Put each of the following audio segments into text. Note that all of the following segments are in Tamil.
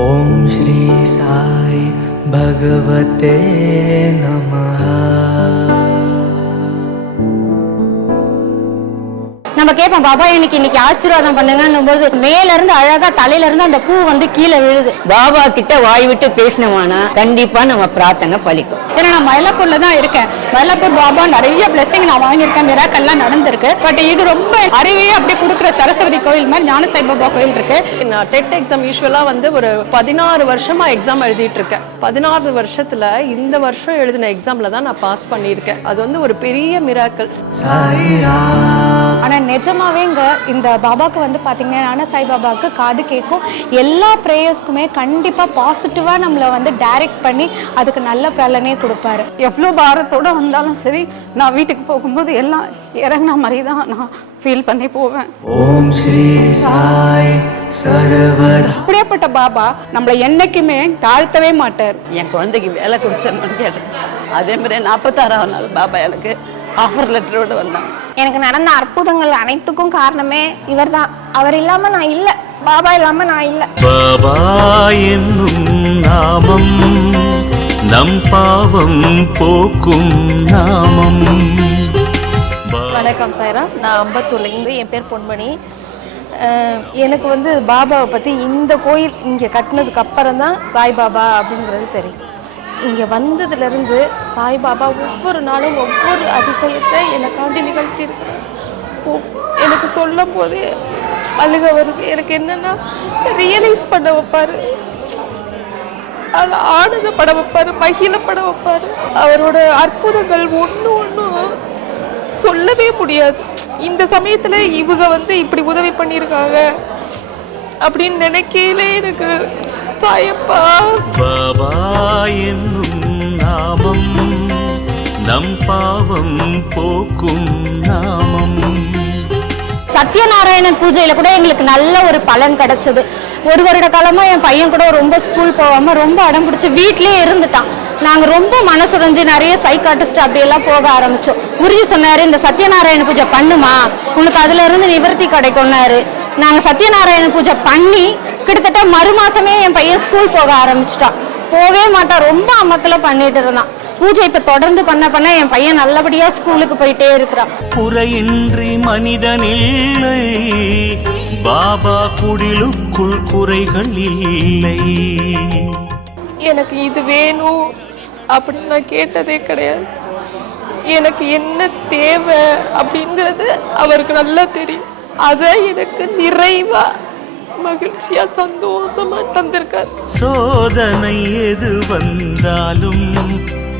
ॐ श्री साई भगवते नमः நம்ம கேட்போம் பாபா எனக்கு இன்னைக்கு ஆசீர்வாதம் பண்ணுங்கன்னும் போது மேல இருந்து அழகா தலையில இருந்து அந்த பூ வந்து கீழே விழுது. பாபா கிட்ட வாய் விட்டு பேசினோமானா கண்டிப்பா நம்ம பிரார்த்தனை பலிக்கும். ஏன்னா நான் மயிலாப்பூர்ல தான் இருக்கேன். மயிலாப்பூர் பாபா நிறைய பிளெஸிங் நான் வாங்கியிருக்கேன். மிராக்கள்லாம் நடந்திருக்கு. பட் இது ரொம்ப அறிவையே அப்படி கொடுக்குற சரஸ்வதி கோயில் மாதிரி ஞான சாய்பாபா கோயில் இருக்கு. நான் டெட் எக்ஸாம் யூஸ்வலாக வந்து ஒரு பதினாறு வருஷமா எக்ஸாம் எழுதிட்டு இருக்கேன். பதினாறு வருஷத்துல இந்த வருஷம் எழுதின எக்ஸாம்ல தான் நான் பாஸ் பண்ணியிருக்கேன். அது வந்து ஒரு பெரிய மிராக்கள் साई ஆனால் நிஜமாவேங்க இந்த பாபாவுக்கு வந்து பார்த்திங்கன்னா ஆனால் சாய்பாபாவுக்கு காது கேட்கும் எல்லா ப்ரேயர்ஸ்க்குமே கண்டிப்பாக பாசிட்டிவாக நம்மளை வந்து டைரக்ட் பண்ணி அதுக்கு நல்ல பலனே கொடுப்பாரு. எவ்வளோ பாரத்தோடு வந்தாலும் சரி நான் வீட்டுக்கு போகும்போது எல்லாம் இறங்கின மாதிரி தான் நான் ஃபீல் பண்ணி போவேன். ஓம் ஸ்ரீ சாய் அப்படியேப்பட்ட பாபா நம்மளை என்னைக்குமே தாழ்த்தவே மாட்டார். என் குழந்தைக்கு வேலை கொடுத்தேன்னு கேட்டேன். அதே மாதிரி நாற்பத்தாறாவது நாள் பாபா எனக்கு ஆஃபர் லெட்டரோடு வந்தான். எனக்கு நடந்த அற்புதங்கள் அனைத்துக்கும் காரணமே இவர்தான். அவர் இல்லாம நான் இல்ல. பாபா இல்லாம நான் இல்ல. பாபா என்னும் நாமம் நம் பாவம் போக்கும் நாமம். வணக்கம் சாய்ரா. நான் அம்பத்தூர்லேருந்து என் பேர் பொன்மணி. எனக்கு வந்து பாபாவை பற்றி இந்த கோயில் இங்கே கட்டினதுக்கு அப்புறம் தான் சாய்பாபா அப்படிங்கிறது தெரியும். இங்கே வந்ததுலேருந்து சாய்பாபா ஒவ்வொரு நாளும் ஒவ்வொரு அதிசயத்தை எனக்காண்டி நிகழ்த்தியிருக்கிறார். எனக்கு சொல்லும் போது அழுக வருது. எனக்கு என்னென்னா ரியலைஸ் பண்ண வைப்பார். அது ஆனந்தப்பட வைப்பார் மகிழப்பட வைப்பாரு. அவரோட அற்புதங்கள் ஒன்று ஒன்றும் சொல்லவே முடியாது. இந்த சமயத்தில் இவங்க வந்து இப்படி உதவி பண்ணியிருக்காங்க அப்படின்னு நினைக்கையிலே எனக்கு சாயப்பா பாபா என்னும் நாமம் நம் பாவம் போக்கும் நாமம். சத்யநாராயணன் பூஜையில கூட எங்களுக்கு நல்ல ஒரு பலன் கிடைச்சது. ஒரு வருட காலமா என் பையன் கூட ரொம்ப ஸ்கூல் போகாம ரொம்ப அடம் பிடிச்சி வீட்லயே இருந்துட்டான். நாங்க ரொம்ப மனசுடைஞ்சு நிறைய சைக்காட்டிஸ்ட் அப்படியெல்லாம் போக ஆரம்பிச்சோம். குருஜி சொன்னாரு இந்த சத்யநாராயண பூஜை பண்ணுமா? உனக்கு அதுல இருந்து நிவர்த்தி கிடைக்கும்னாரு. நாங்க சத்யநாராயண பூஜை பண்ணி கிட்டத்தட்ட மறு மாசமே என் பையன் ஸ்கூல் போக ஆரம்பிச்சிட்டான். போவே மாட்டான். ரொம்ப அமக்கல பண்ணிட்டு இருந்தான். பூஜை இப்ப தொடர்ந்து பண்ண பண்ண என் பையன் நல்லபடியா ஸ்கூலுக்கு போயிட்டே இருக்கிறான். குறையின்றி மனிதனில்லை பாபா குடிலுக்குள் குறைகள் இல்லை. எனக்கு இது வேணும் அப்படின்னு நான் கேட்டதே கிடையாது. எனக்கு என்ன தேவை அப்படிங்கிறது அவருக்கு நல்லா தெரியும். அதை எனக்கு நிறைவா மகிழ்ச்சியா சந்தோஷமா தந்திருக்காரு. சோதனை எது வந்தாலும்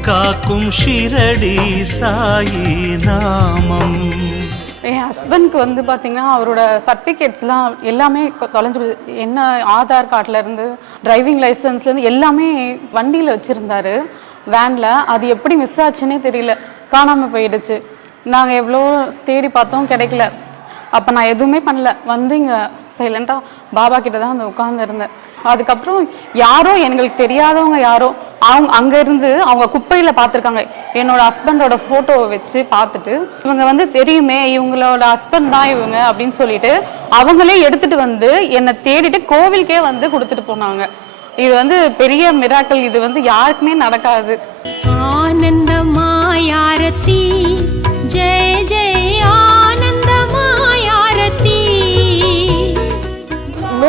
காக்கும் ஷிரடி சாயி நாமம். என் ஹஸ்பண்ட்க்கு வந்து பார்த்தீங்கன்னா அவரோட சர்டிஃபிகேட்ஸ்லாம் எல்லாமே தொலைஞ்சு போச்சு. என்ன ஆதார் கார்டில் இருந்து டிரைவிங் லைசன்ஸ்லேருந்து எல்லாமே வண்டியில் வச்சுருந்தாரு. வேனில் அது எப்படி மிஸ் ஆச்சுன்னே தெரியல. காணாமல் போயிடுச்சு. நாங்கள் எவ்வளோ தேடி பார்த்தோம் கிடைக்கல. அப்போ நான் எதுவுமே பண்ணல. வந்து இங்கே சைலண்ட்டாக பாபா கிட்ட தான் வந்து உட்காந்துருந்தேன் அதுக்கப்புறம் யாரோ எங்களுக்கு தெரியாதவங்க யாரோ அவங்க அங்கேருந்து அவங்க குப்பையில் பார்த்துருக்காங்க. என்னோட ஹஸ்பண்டோட ஃபோட்டோவை வச்சு பார்த்துட்டு இவங்க வந்து தெரியுமே இவங்களோட ஹஸ்பண்ட் தான் இவங்க அப்படின்னு சொல்லிட்டு அவங்களே எடுத்துகிட்டு வந்து என்னை தேடிட்டு கோவிலுக்கே வந்து கொடுத்துட்டு போனாங்க. இது வந்து பெரிய மிராக்கள் இது வந்து யாருக்குமே நடக்காது. ஆனந்த மாயாரதி ஜெய ஜெய.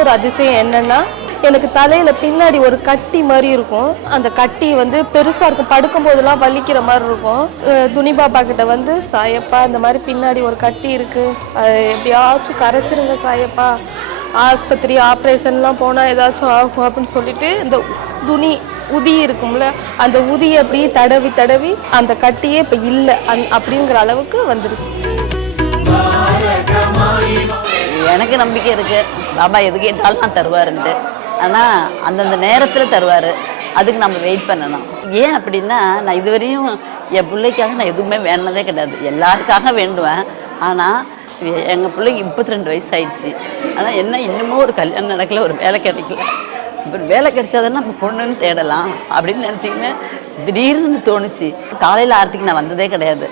இன்னொரு அதிசயம் என்னன்னா எனக்கு தலையில பின்னாடி ஒரு கட்டி மாதிரி இருக்கும். அந்த கட்டி வந்து பெருசா இருக்கும். படுக்கும் போதெல்லாம் வலிக்கிற மாதிரி இருக்கும். துணிபாபா கிட்ட வந்து சாயப்பா இந்த மாதிரி பின்னாடி ஒரு கட்டி இருக்கு. அது எப்படியாச்சும் கரைச்சிருங்க சாயப்பா. ஆஸ்பத்திரி ஆப்ரேஷன்லாம் போனால் ஏதாச்சும் ஆகும் அப்படின்னு சொல்லிட்டு இந்த துணி உதி இருக்கும்ல அந்த உதியை அப்படியே தடவி தடவி அந்த கட்டியே இப்போ இல்லை அந் அப்படிங்கிற அளவுக்கு வந்துருச்சு. எனக்கு நம்பிக்கை இருக்குது பாபா எது கேட்டாலும் நான் தருவாருன்ட்டு. ஆனால் அந்தந்த நேரத்தில் தருவார். அதுக்கு நம்ம வெயிட் பண்ணணும். ஏன் அப்படின்னா நான் இதுவரையும் என் பிள்ளைக்காக நான் எதுவுமே வேணதே கிடையாது. எல்லாருக்காக வேண்டுவேன். ஆனால் எங்கள் பிள்ளைக்கு முப்பத்தி ரெண்டு வயசு ஆயிடுச்சு ஆனால் என்ன இன்னமும் ஒரு கல்யாணம் நடக்கல ஒரு வேலை கிடைக்கல. இப்போ வேலை கிடைச்சாதானே நம்ம பொண்ணுன்னு தேடலாம் அப்படின்னு நினச்சிக்கின்னு திடீர்னு தோணுச்சு. காலையில் ஆரத்திக்கு நான் வந்ததே கிடையாது.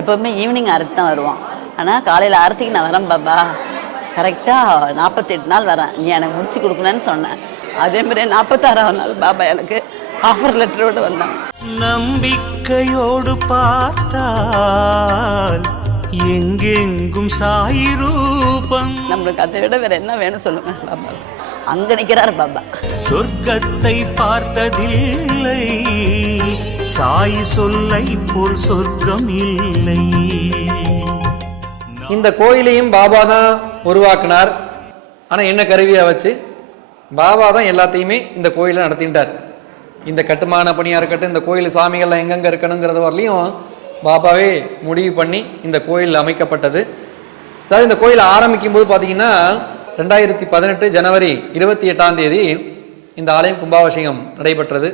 எப்போவுமே ஈவினிங் ஆரத்தி தான் வருவான். ஆனால் காலையில் ஆரத்திக்கு நான் வரேன் பாபா. கரெக்டாக நாற்பத்தெட்டு நாள் வரேன். நீ எனக்கு முடிச்சு கொடுக்கணும்னு சொன்னேன். அதே மாதிரி நாற்பத்தாறாவது நாள் பாபா எனக்கு ஆஃபர் லெட்டரோடு வந்தாங்க நம்பிக்கையோடு பார்த்தால் எங்கெங்கும் சாயி ரூபம். நம்மளுக்கு அதை விட வேற என்ன வேணும் சொல்லுங்க பாபா. அங்க நிக்கிறாரு பாபா. சொர்க்கத்தை பார்த்ததில்லை. சாய் சொல்லை போல் சொர்க்கம் இல்லை. இந்த கோயிலையும் பாபா தான் உருவாக்குனார். ஆனால் என்ன கருவியாக வச்சு? பாபா தான் எல்லாத்தையுமே இந்த கோயிலை நடத்திட்டார். இந்த கட்டுமான பணியாக இருக்கட்டும் இந்த கோயில் சாமிகள்லாம் எங்கெங்கே இருக்கணுங்கிறது வரலையும் பாபாவே முடிவு பண்ணி இந்த கோயில் அமைக்கப்பட்டது. அதாவது இந்த கோயில் ஆரம்பிக்கும் போது பார்த்தீங்கன்னா ரெண்டாயிரத்தி பதினெட்டு ஜனவரி இருபத்தி எட்டாம் தேதி இந்த ஆலயம் கும்பாபிஷேகம் நடைபெற்றது.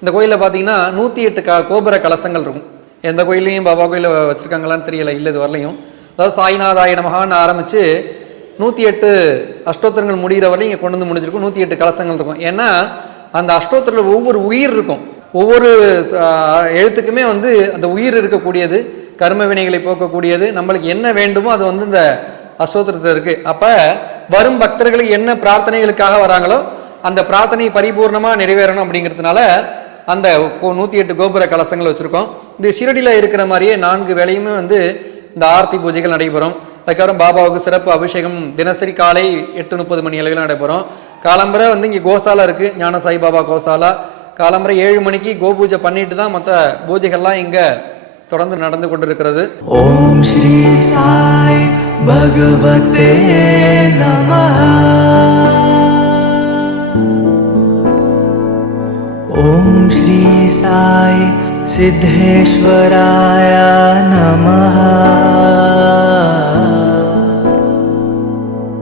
இந்த கோயிலில் பார்த்தீங்கன்னா நூற்றி எட்டு க கோபுர கலசங்கள் இருக்கும். எந்த கோயிலையும் பாபா கோயிலில் வச்சுருக்காங்களான்னு தெரியல இல்லை இது வரலையும். அதாவது சாய்நாதாய நமகான்னு ஆரம்பித்து நூற்றி எட்டு அஷ்டோத்திரங்கள் முடிகிற வரையும் இங்கே கொண்டு வந்து முடிஞ்சிருக்கும் நூற்றி எட்டு கலசங்கள் இருக்கும். ஏன்னா அந்த அஷ்டோத்திரத்தில் ஒவ்வொரு உயிர் இருக்கும். ஒவ்வொரு எழுத்துக்குமே வந்து அந்த உயிர் இருக்கக்கூடியது கர்ம வினைகளை போக்கக்கூடியது நம்மளுக்கு என்ன வேண்டுமோ அது வந்து இந்த அஸ்தோத்திரத்தில் இருக்குது அப்போ வரும் பக்தர்களுக்கு என்ன பிரார்த்தனைகளுக்காக வராங்களோ அந்த பிரார்த்தனை பரிபூர்ணமாக நிறைவேறணும் அப்படிங்கிறதுனால அந்த கோ- எட்டு கோபுர கலசங்கள் வச்சுருக்கோம். இந்த ஷிரடியில் இருக்கிற மாதிரியே நான்கு வேலையுமே வந்து இந்த ஆர்த்தி பூஜைகள் நடைபெறும். அதுக்கப்புறம் பாபாவுக்கு சிறப்பு அபிஷேகம் தினசரி காலை எட்டு முப்பது மணி அளவில் நடைபெறும். காலம்பரை வந்து இங்கே கோசாலா இருக்குது ஞான சாய்பாபா கோசாலா. காலம்பரை ஏழு மணிக்கு கோபூஜை பண்ணிட்டு தான் மற்ற பூஜைகள்லாம் இங்கே தொடர்ந்து நடந்து கொண்டிருக்கிறது. ஓம் ஸ்ரீ சாய் பகவதே நம ஓம் ஸ்ரீ சாய் सिद्धेश्वराय नमः